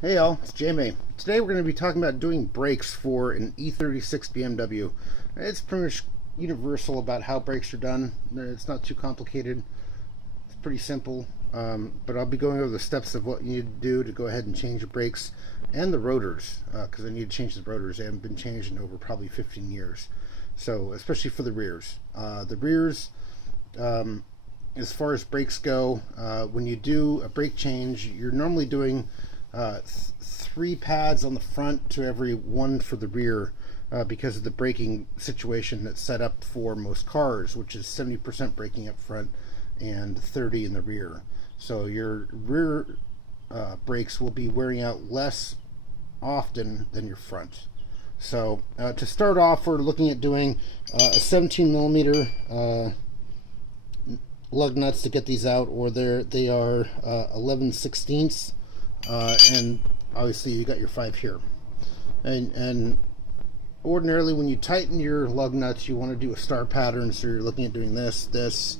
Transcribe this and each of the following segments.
Hey all, it's Jamie. Today we're going to be talking about doing brakes for an E36 BMW. It's pretty much universal about how brakes are done. It's not too complicated. It's pretty simple. But I'll be going over the steps of what you need to do to go ahead and change the brakes and the rotors, because I need to change the rotors. They haven't been changed in over probably 15 years. So, especially for the rears. The rears, as far as brakes go, when you do a brake change, you're normally doing 3 pads on the front to every 1 for the rear, because of the braking situation that's set up for most cars, which is 70% braking up front and 30 in the rear. So your rear brakes will be wearing out less often than your front. So to start off, we're looking at doing a 17 millimeter lug nuts to get these out, or they are 11/16, and obviously you got your 5 here. And ordinarily when you tighten your lug nuts, you want to do a star pattern, so you're looking at doing this,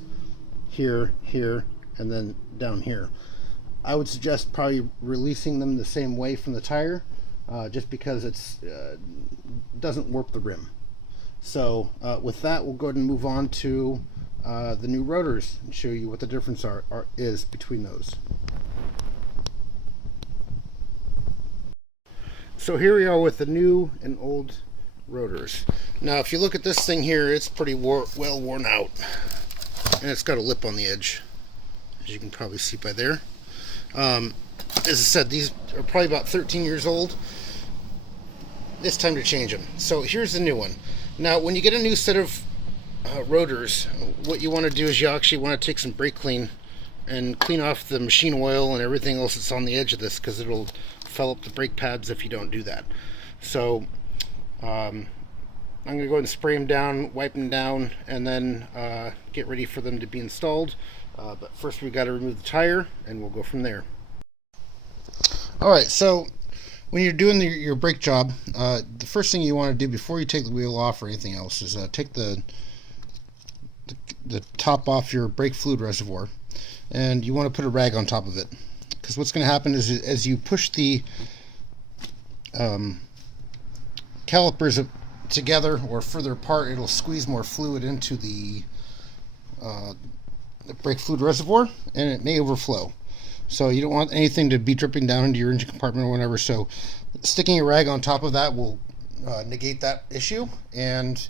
here, and then down here. I would suggest probably releasing them the same way from the tire, just because it's doesn't warp the rim. So with that, we'll go ahead and move on to the new rotors and show you what the difference is between those. So here we are with the new and old rotors. Now if you look at this thing here, it's pretty well worn out, and it's got a lip on the edge, as you can probably see by there. As I said, these are probably about 13 years old. It's time to change them. So here's the new one. Now when you get a new set of rotors, what you want to do is you actually want to take some brake clean and clean off the machine oil and everything else that's on the edge of this, because it'll fill up the brake pads if you don't do that. So I'm going to go ahead and spray them down, wipe them down, and then get ready for them to be installed. But first we've got to remove the tire, and we'll go from there. Alright, so when you're doing your brake job, the first thing you want to do before you take the wheel off or anything else is take the top off your brake fluid reservoir, and you want to put a rag on top of it, because what's going to happen is as you push the calipers together or further apart, it'll squeeze more fluid into the brake fluid reservoir, and it may overflow. So you don't want anything to be dripping down into your engine compartment or whatever. So sticking a rag on top of that will negate that issue and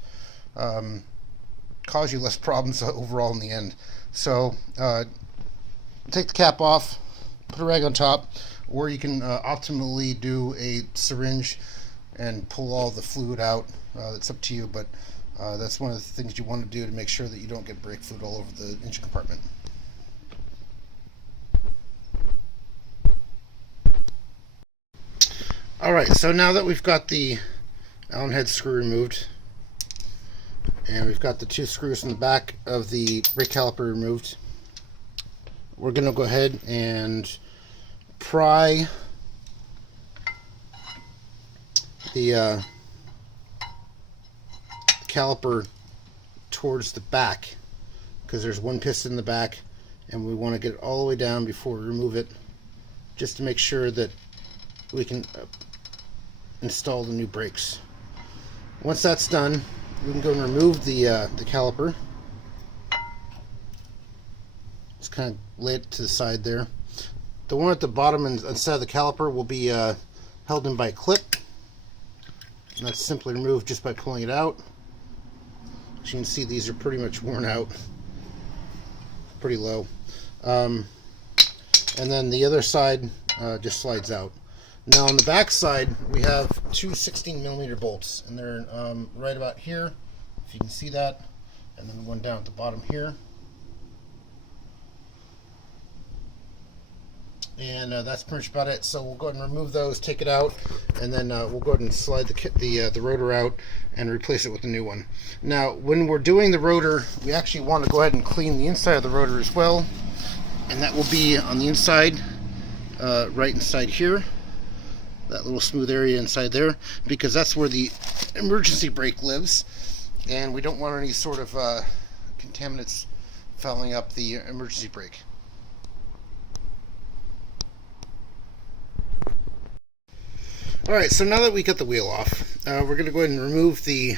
cause you less problems overall in the end. So take the cap off, put a rag on top, or you can optimally do a syringe and pull all the fluid out. That's up to you, but that's one of the things you want to do to make sure that you don't get brake fluid all over the engine compartment. Alright, so now that we've got the Allen head screw removed, and we've got the 2 screws in the back of the brake caliper removed, we're going to go ahead and pry the caliper towards the back, because there's one piston in the back, and we want to get it all the way down before we remove it, just to make sure that we can install the new brakes. Once that's done, we can go and remove the caliper. Just kind of lay it to the side there. The one at the bottom and inside of the caliper will be held in by a clip, and that's simply removed just by pulling it out. As you can see, these are pretty much worn out, pretty low. And then the other side just slides out. Now on the back side, we have 2 16 millimeter bolts, and they're right about here, if you can see that, and then one down at the bottom here. And that's pretty much about it. So we'll go ahead and remove those, take it out, and then we'll go ahead and slide the rotor out and replace it with a new one. Now when we're doing the rotor, we actually want to go ahead and clean the inside of the rotor as well, and that will be on the inside, right inside here, that little smooth area inside there, because that's where the emergency brake lives, and we don't want any sort of contaminants fouling up the emergency brake. Alright, so now that we got the wheel off, we're going to go ahead and remove the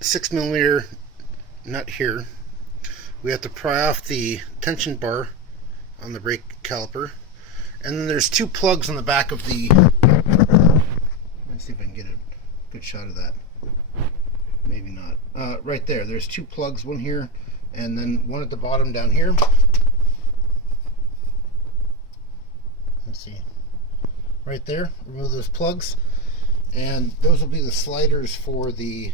6mm nut here. We have to pry off the tension bar on the brake caliper. And then there's two plugs on the back of the... Let's see if I can get a good shot of that. Maybe not. Right there. There's two plugs, one here and then one at the bottom down here. Let's see. Right there. Remove those plugs. And those will be the sliders for the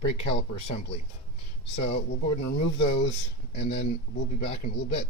brake caliper assembly. So we'll go ahead and remove those, and then we'll be back in a little bit.